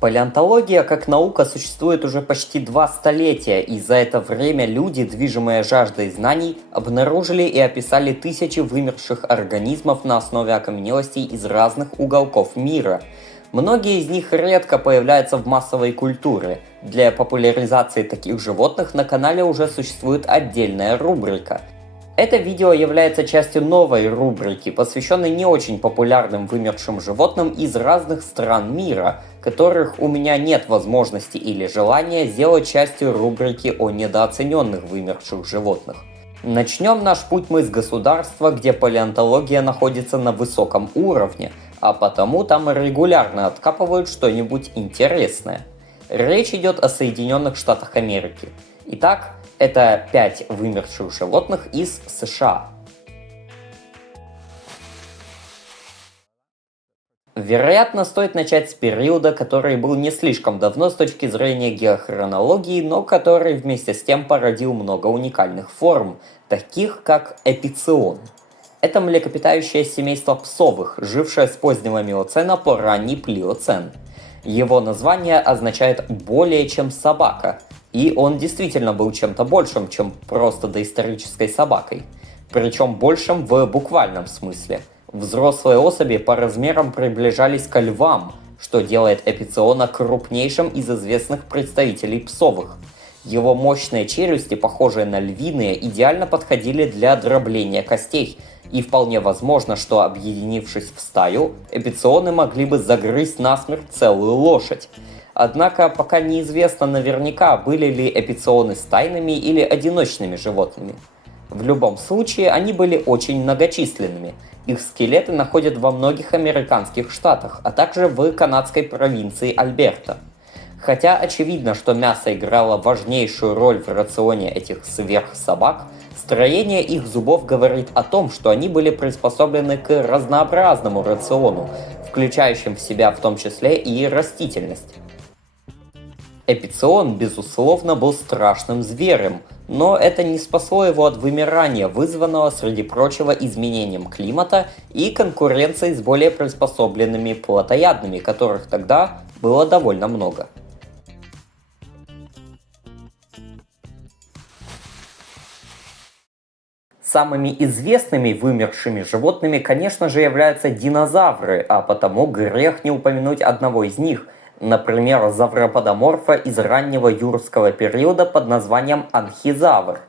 Палеонтология как наука существует уже почти 2 столетия, и за это время люди, движимые жаждой знаний, обнаружили и описали тысячи вымерших организмов на основе окаменелостей из разных уголков мира. Многие из них редко появляются в массовой культуре. Для популяризации таких животных на канале уже существует отдельная рубрика. Это видео является частью новой рубрики, посвященной не очень популярным вымершим животным из разных стран мира, которых у меня нет возможности или желания сделать частью рубрики о недооцененных вымерших животных. Начнем наш путь мы с государства, где палеонтология находится на высоком уровне, а потому там регулярно откапывают что-нибудь интересное. Речь идет о Соединенных Штатах Америки. Итак, это 5 вымерших животных из США. Вероятно, стоит начать с периода, который был не слишком давно с точки зрения геохронологии, но который вместе с тем породил много уникальных форм, таких как эпицион. Это млекопитающее семейство псовых, жившее с позднего миоцена по ранний плиоцен. Его название означает «более чем собака», и он действительно был чем-то большим, чем просто доисторической собакой. Причем большим в буквальном смысле. Взрослые особи по размерам приближались к львам, что делает эпициона крупнейшим из известных представителей псовых. Его мощные челюсти, похожие на львиные, идеально подходили для дробления костей, и вполне возможно, что, объединившись в стаю, эпиционы могли бы загрызть насмерть целую лошадь. Однако пока неизвестно наверняка, были ли эпиционы стайными или одиночными животными. В любом случае, они были очень многочисленными. Их скелеты находят во многих американских штатах, а также в канадской провинции Альберта. Хотя очевидно, что мясо играло важнейшую роль в рационе этих сверхсобак, строение их зубов говорит о том, что они были приспособлены к разнообразному рациону, включающим в себя в том числе и растительность. Эпицион, безусловно, был страшным зверем, но это не спасло его от вымирания, вызванного, среди прочего, изменением климата и конкуренцией с более приспособленными плотоядными, которых тогда было довольно много. Самыми известными вымершими животными, конечно же, являются динозавры, а потому грех не упомянуть одного из них – например, завроподоморфа из раннего юрского периода под названием анхизавр.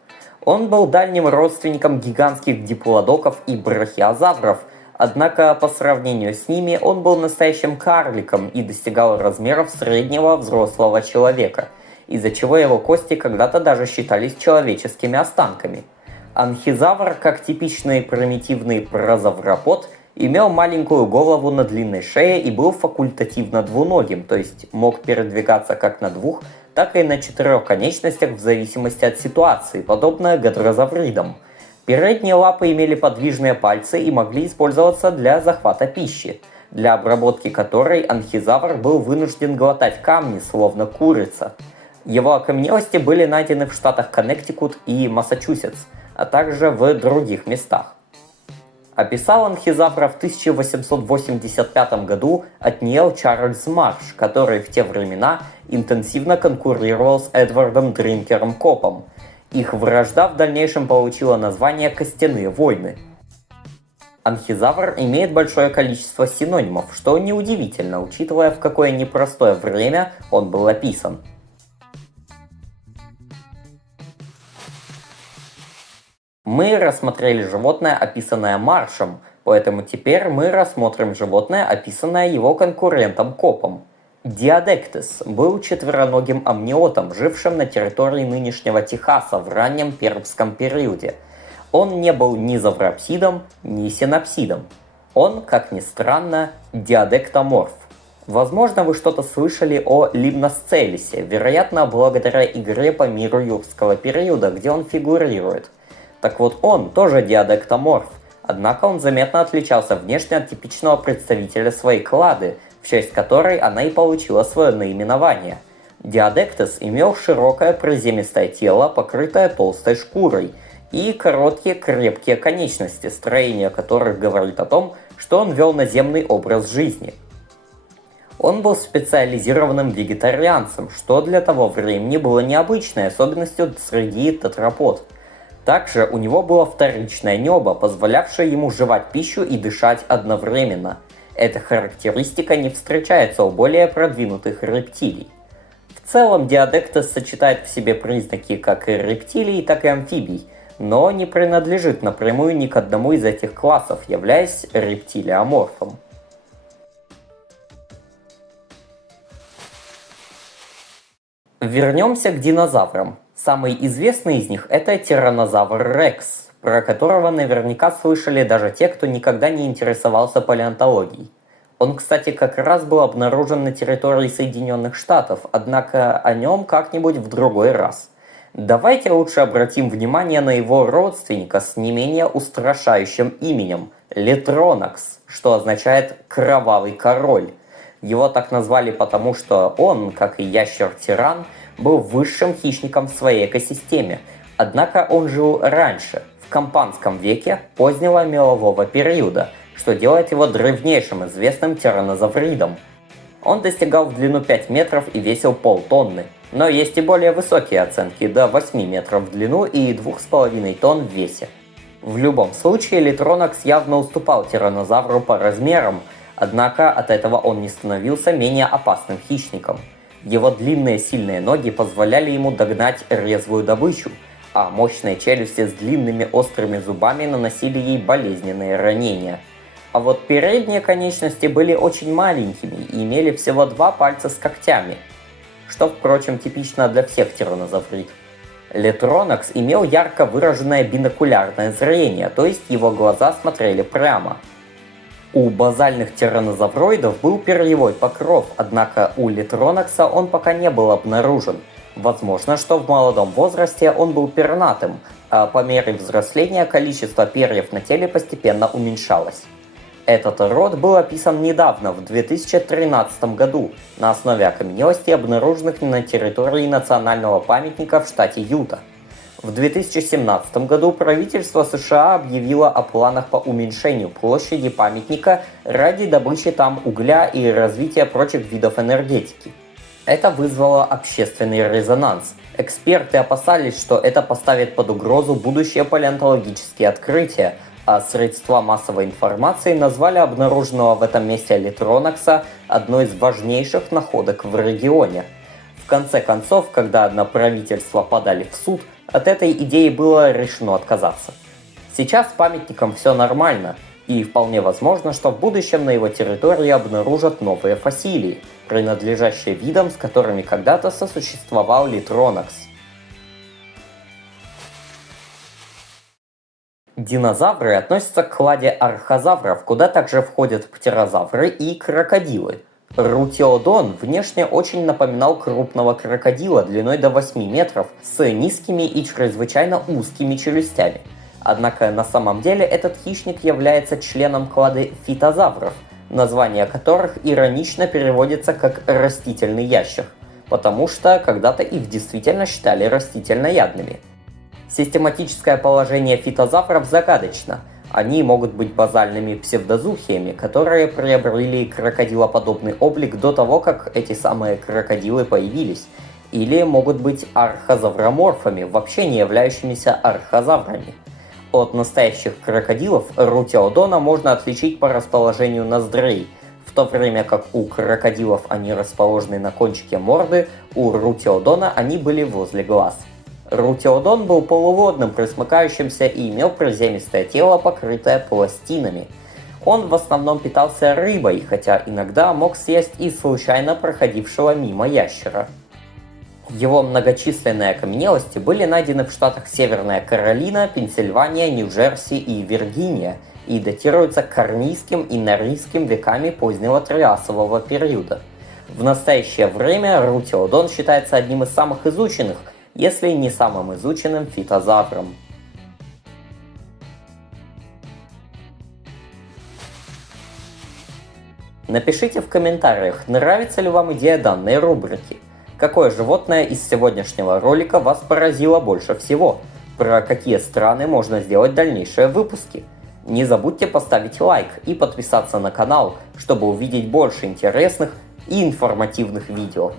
Он был дальним родственником гигантских диплодоков и брахиозавров, однако по сравнению с ними он был настоящим карликом и достигал размеров среднего взрослого человека, из-за чего его кости когда-то даже считались человеческими останками. Анхизавр, как типичный примитивный прозавропод, имел маленькую голову на длинной шее и был факультативно двуногим, то есть мог передвигаться как на 2, так и на 4 конечностях в зависимости от ситуации, подобно гадрозавридам. Передние лапы имели подвижные пальцы и могли использоваться для захвата пищи, для обработки которой анхизавр был вынужден глотать камни, словно курица. Его окаменелости были найдены в штатах Коннектикут и Массачусетс, а также в других местах. Описал анхизавра в 1885 году Отниел Чарльз Марш, который в те времена интенсивно конкурировал с Эдвардом Дринкером Копом. Их вражда в дальнейшем получила название «Костяные войны». Анхизавр имеет большое количество синонимов, что неудивительно, учитывая, в какое непростое время он был описан. Мы рассмотрели животное, описанное Маршем, поэтому теперь мы рассмотрим животное, описанное его конкурентом Копом. Диадектес был четвероногим амниотом, жившим на территории нынешнего Техаса в раннем пермском периоде. Он не был ни завропсидом, ни синапсидом. Он, как ни странно, диадектоморф. Возможно, вы что-то слышали о Лимносцелисе, вероятно, благодаря игре по миру юрского периода, где он фигурирует. Так вот, он тоже диадектоморф, однако он заметно отличался внешне от типичного представителя своей клады, в честь которой она и получила свое наименование. Диадектес имел широкое приземистое тело, покрытое толстой шкурой, и короткие крепкие конечности, строение которых говорит о том, что он вел наземный образ жизни. Он был специализированным вегетарианцем, что для того времени было необычной особенностью среди тетрапод. Также у него было вторичное небо, позволявшее ему жевать пищу и дышать одновременно. Эта характеристика не встречается у более продвинутых рептилий. В целом Диадектес сочетает в себе признаки как и рептилий, так и амфибий, но не принадлежит напрямую ни к одному из этих классов, являясь рептилиоморфом. Вернемся к динозаврам. Самый известный из них – это тираннозавр Рекс, про которого наверняка слышали даже те, кто никогда не интересовался палеонтологией. Он, кстати, как раз был обнаружен на территории Соединенных Штатов, однако о нем как-нибудь в другой раз. Давайте лучше обратим внимание на его родственника с не менее устрашающим именем – Литронакс, что означает «кровавый король». Его так назвали потому, что он, как и ящер-тиран, был высшим хищником в своей экосистеме, однако он жил раньше, в Кампанском веке позднего мелового периода, что делает его древнейшим известным тираннозавридом. Он достигал в длину 5 метров и весил полтонны, но есть и более высокие оценки до 8 метров в длину и 2,5 тонн в весе. В любом случае Литронакс явно уступал тираннозавру по размерам, однако от этого он не становился менее опасным хищником. Его длинные сильные ноги позволяли ему догнать резвую добычу, а мощные челюсти с длинными острыми зубами наносили ей болезненные ранения. А вот передние конечности были очень маленькими и имели всего 2 пальца с когтями, что, впрочем, типично для всех тираннозаврид. Литронакс имел ярко выраженное бинокулярное зрение, то есть его глаза смотрели прямо. У базальных тираннозавроидов был перьевой покров, однако у Литронакса он пока не был обнаружен. Возможно, что в молодом возрасте он был пернатым, а по мере взросления количество перьев на теле постепенно уменьшалось. Этот род был описан недавно, в 2013 году, на основе окаменелостей, обнаруженных на территории национального памятника в штате Юта. В 2017 году правительство США объявило о планах по уменьшению площади памятника ради добычи там угля и развития прочих видов энергетики. Это вызвало общественный резонанс. Эксперты опасались, что это поставит под угрозу будущие палеонтологические открытия, а средства массовой информации назвали обнаруженного в этом месте Литронакса одной из важнейших находок в регионе. В конце концов, когда на правительство подали в суд, от этой идеи было решено отказаться. Сейчас с памятником все нормально, и вполне возможно, что в будущем на его территории обнаружат новые фасилии, принадлежащие видам, с которыми когда-то сосуществовал Литронакс. Динозавры относятся к кладе архозавров, куда также входят птерозавры и крокодилы. Рутиодон внешне очень напоминал крупного крокодила длиной до 8 метров с низкими и чрезвычайно узкими челюстями. Однако на самом деле этот хищник является членом клады фитозавров, название которых иронично переводится как «растительный ящер», потому что когда-то их действительно считали растительноядными. Систематическое положение фитозавров загадочно. Они могут быть базальными псевдозухиями, которые приобрели крокодилоподобный облик до того, как эти самые крокодилы появились, или могут быть архозавроморфами, вообще не являющимися архозаврами. От настоящих крокодилов рутиодона можно отличить по расположению ноздрей, в то время как у крокодилов они расположены на кончике морды, у рутиодона они были возле глаз. Рутиодон был полуводным, пресмыкающимся и имел приземистое тело, покрытое пластинами. Он в основном питался рыбой, хотя иногда мог съесть и случайно проходившего мимо ящера. Его многочисленные окаменелости были найдены в штатах Северная Каролина, Пенсильвания, Нью-Джерси и Виргиния и датируются Карнийским и Норийским веками позднего Триасового периода. В настоящее время рутиодон считается одним из самых изученных, если не самым изученным фитозавром. Напишите в комментариях, нравится ли вам идея данной рубрики. Какое животное из сегодняшнего ролика вас поразило больше всего? Про какие страны можно сделать дальнейшие выпуски? Не забудьте поставить лайк и подписаться на канал, чтобы увидеть больше интересных и информативных видео.